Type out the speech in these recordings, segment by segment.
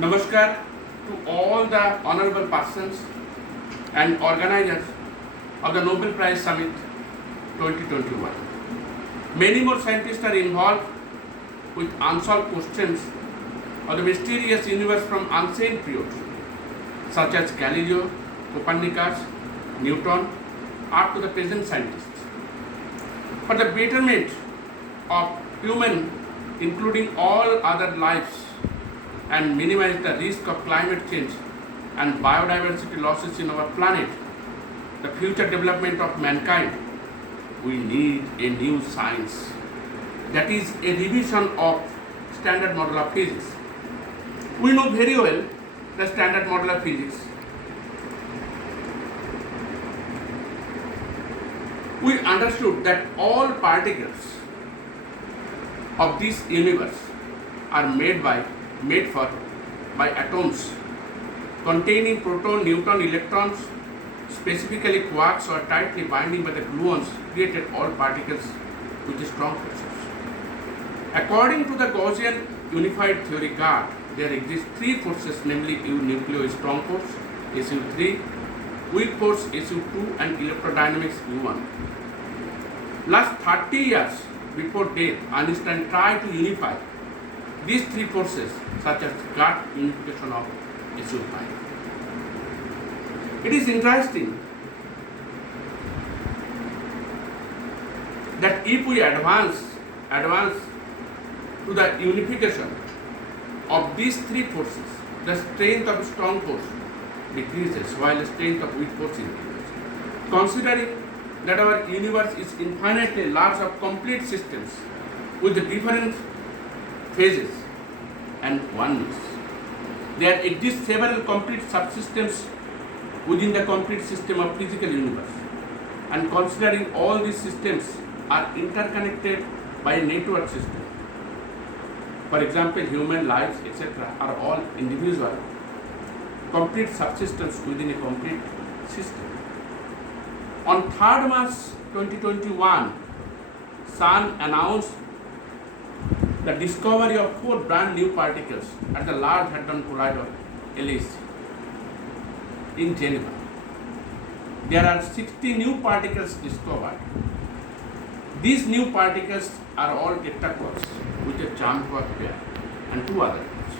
Namaskar to all the honorable persons and organizers of the Nobel Prize Summit 2021. Many more scientists are involved with unsolved questions of the mysterious universe from ancient periods, such as Galileo, Copernicus, Newton, up to the present scientists. For the betterment of human, including all other lives, and minimize the risk of climate change and biodiversity losses in our planet, the future development of mankind, we need a new science. That is a revision of standard model of physics. We know very well the standard model of physics. We understood that all particles of this universe are made by atoms containing proton, neutron, electrons, specifically quarks, or tightly binding by the gluons, created all particles with strong forces. According to the Gaussian unified theory GART, there exist three forces, namely nucleo strong force SU3, weak force SU2, and electrodynamics U1. Last 30 years before death, Einstein tried to unify these three forces, such as GART unification of SU5. It is interesting that if we advance to the unification of these three forces, the strength of strong force decreases while the strength of weak force increases. Considering that our universe is infinitely large of complete systems with different phases and oneness, there exist several complete subsystems within the complete system of physical universe, and considering all these systems are interconnected by a network system. For example, human lives, etc., are all individual complete subsystems within a complete system. On 3rd March 2021, CERN announced the discovery of 4 brand new particles at the Large Hadron Collider LHC in Geneva. There are 60 new particles discovered. These new particles are all tetraquarks with a charm quark pair and 2 other ones.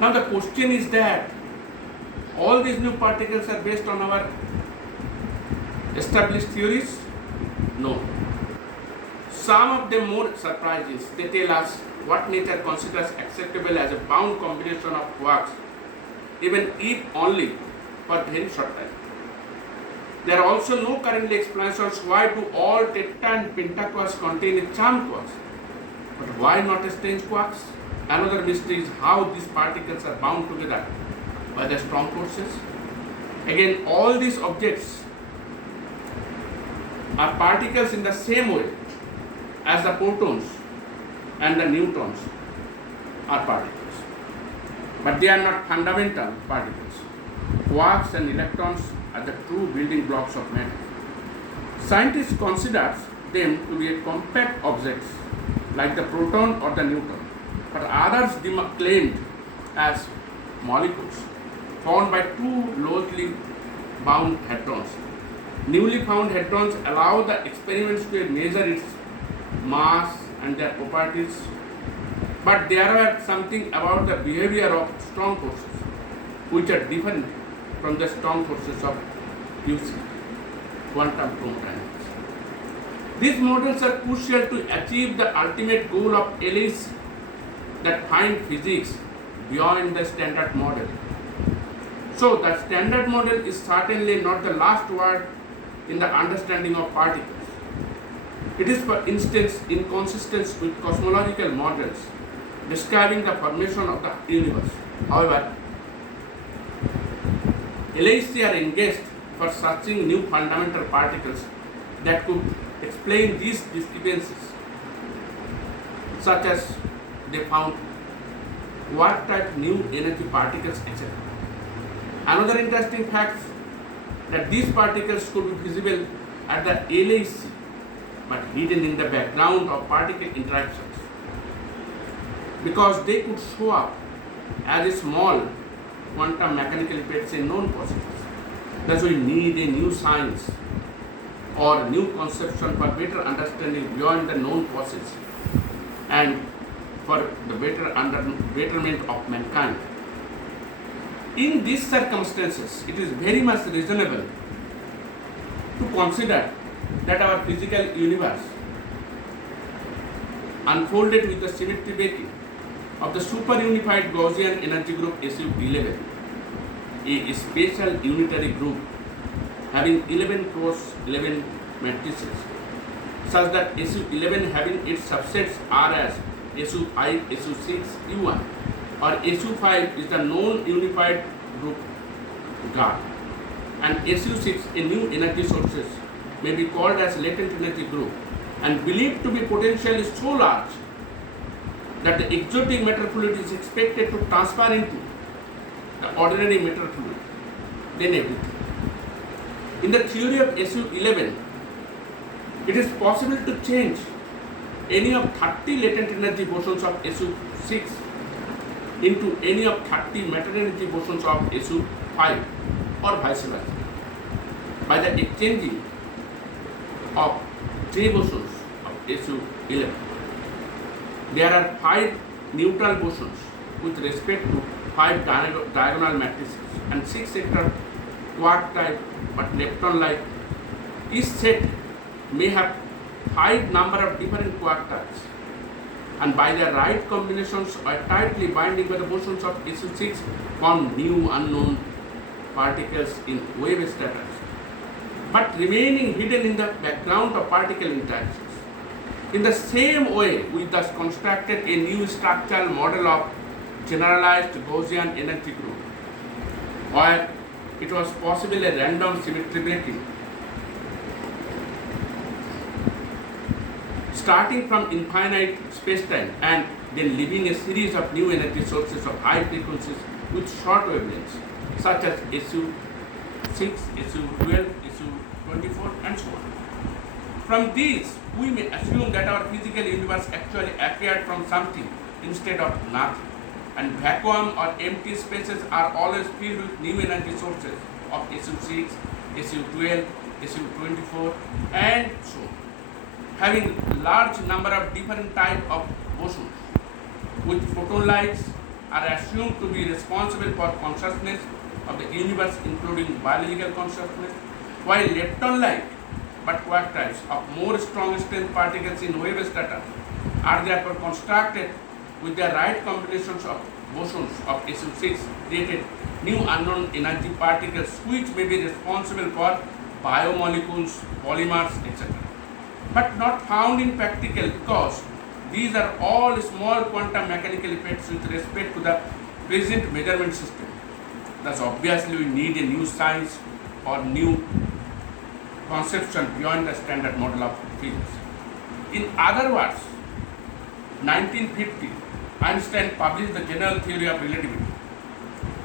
Now the question is that all these new particles are based on our established theories? No. Some of them more surprises. They tell us what nature considers acceptable as a bound combination of quarks, even if only for very short time. There are also no currently explanations why do all tetra and pentaquarks contain a charm quarks, but why not a strange quarks? Another mystery is how these particles are bound together by the strong forces. Again, all these objects are particles in the same way as the protons and the neutrons are particles, but they are not fundamental particles. Quarks and electrons are the true building blocks of matter. Scientists consider them to be compact objects like the proton or the neutron, but others claimed as molecules formed by 2 loosely bound hadrons. Newly found hadrons allow the experiments to measure its mass and their properties, but there are something about the behavior of strong forces which are different from the strong forces of QC, quantum chromodynamics. These models are crucial to achieve the ultimate goal of LHC, that find physics beyond the standard model. So the standard model is certainly not the last word in the understanding of particles. It is, for instance, inconsistent with cosmological models describing the formation of the universe. However, LHC are engaged for searching new fundamental particles that could explain these discrepancies, such as they found quark-type new energy particles, etc. Another interesting fact that these particles could be visible at the LHC but hidden in the background of particle interactions, because they could show up as small quantum mechanical effects in known processes. Thus, we need a new science or new conception for better understanding beyond the known process and for the betterment of mankind. In these circumstances, it is very much reasonable to consider that our physical universe unfolded with the symmetry breaking of the superunified Gaussian energy group SU11, a special unitary group having 11 cross 11 matrices, such that SU11 having its subsets are as SU5, SU6, U1, or SU5 is the known unified group GAR, and SU6, a new energy sources, may be called as latent energy group and believed to be potentially so large that the exotic matter fluid is expected to transfer into the ordinary matter fluid, then everything. In the theory of SU11, it is possible to change any of 30 latent energy bosons of SU6 into any of 30 matter energy bosons of SU5 or vice versa by the exchanging of J bosons of SU11. There are 5 neutral bosons with respect to 5 diagonal matrices and 6 sector quark type but lepton-like. Each set may have 5 number of different quark types, and by their right combinations or tightly binding by the bosons of SU6 form new unknown particles in wave status, but remaining hidden in the background of particle interactions. In the same way, we thus constructed a new structural model of generalized Gaussian energy group, where it was possible a random symmetry breaking starting from infinite spacetime and then leaving a series of new energy sources of high frequencies with short wavelengths, such as SU6, SU12, SU24, and so on. From these, we may assume that our physical universe actually appeared from something instead of nothing, and vacuum or empty spaces are always filled with new energy sources of SU6, SU12, SU24, and so on, having large number of different type of bosons, which photon lights are assumed to be responsible for consciousness of the universe, including biological consciousness, while lepton-like but quark types of more strong strength particles in wave strata are therefore constructed with the right combinations of bosons of SU6 created new unknown energy particles which may be responsible for biomolecules, polymers, etc., but not found in practical because these are all small quantum mechanical effects with respect to the present measurement system. Thus, obviously, we need a new science or new conception beyond the standard model of physics. In other words, 1950, Einstein published the general theory of relativity,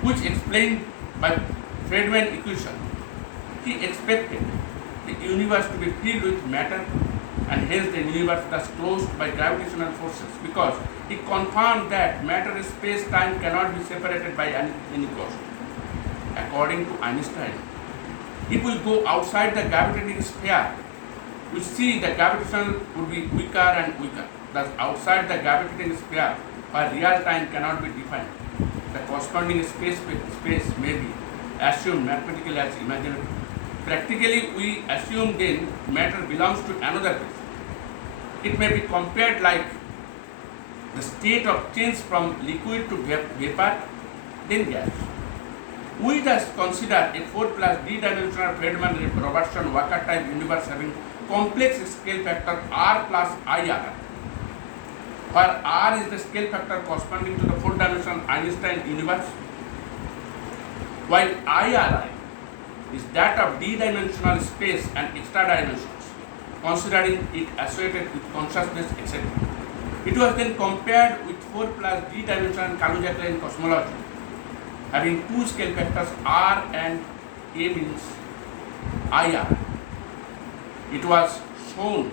which explained by Feynman equation. He expected the universe to be filled with matter, and hence the universe thus closed by gravitational forces, because he confirmed that matter, space, time cannot be separated by any cost. According to Einstein, if we go outside the gravitating sphere, we see the gravitational would be weaker and weaker. Thus, outside the gravitating sphere, where real time cannot be defined, the corresponding space may be assumed mathematically as imaginary. Practically, we assume then matter belongs to another place. It may be compared like the state of change from liquid to vapor, then gas. We thus consider a 4 plus d-dimensional Friedmann-Robertson Walker type universe having complex scale factor r plus IR, where r is the scale factor corresponding to the 4-dimensional Einstein universe, while IRI is that of d-dimensional space and extra dimensions, considering it associated with consciousness, etc. It was then compared with 4 plus d-dimensional Kaluza-Klein cosmology, having 2 scale factors r and a means IR. It was shown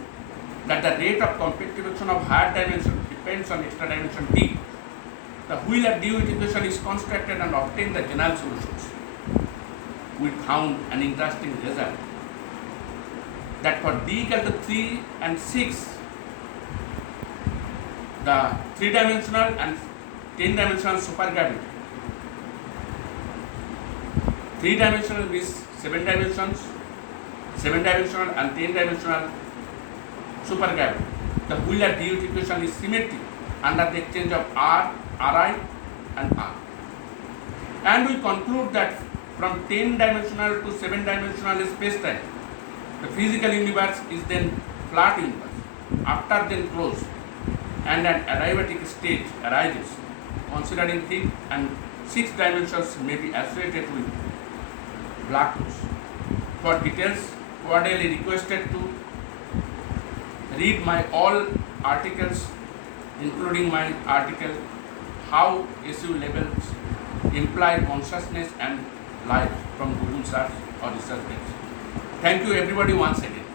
that the rate of compactification of higher dimension depends on extra dimension d, the Wheeler DU equation is constructed and obtain the general solutions. We found an interesting result that for D equal to 3 and 6, the 3-dimensional and 10-dimensional supergravity. 3-dimensional is 7 dimensions, 7-dimensional and 10-dimensional supergravity. The Wheeler DU equation is symmetric under the exchange of R, Ri and R. And we conclude that from 10-dimensional to 7-dimensional space-time, the physical universe is then flat universe, after then closed, and an adiabatic stage arises, considering 3 and 6 dimensions may be associated with black holes. For details, cordially requested to read my all articles, including my article, How SU Levels Imply Consciousness and Life from Google search or research page. Thank you everybody once again.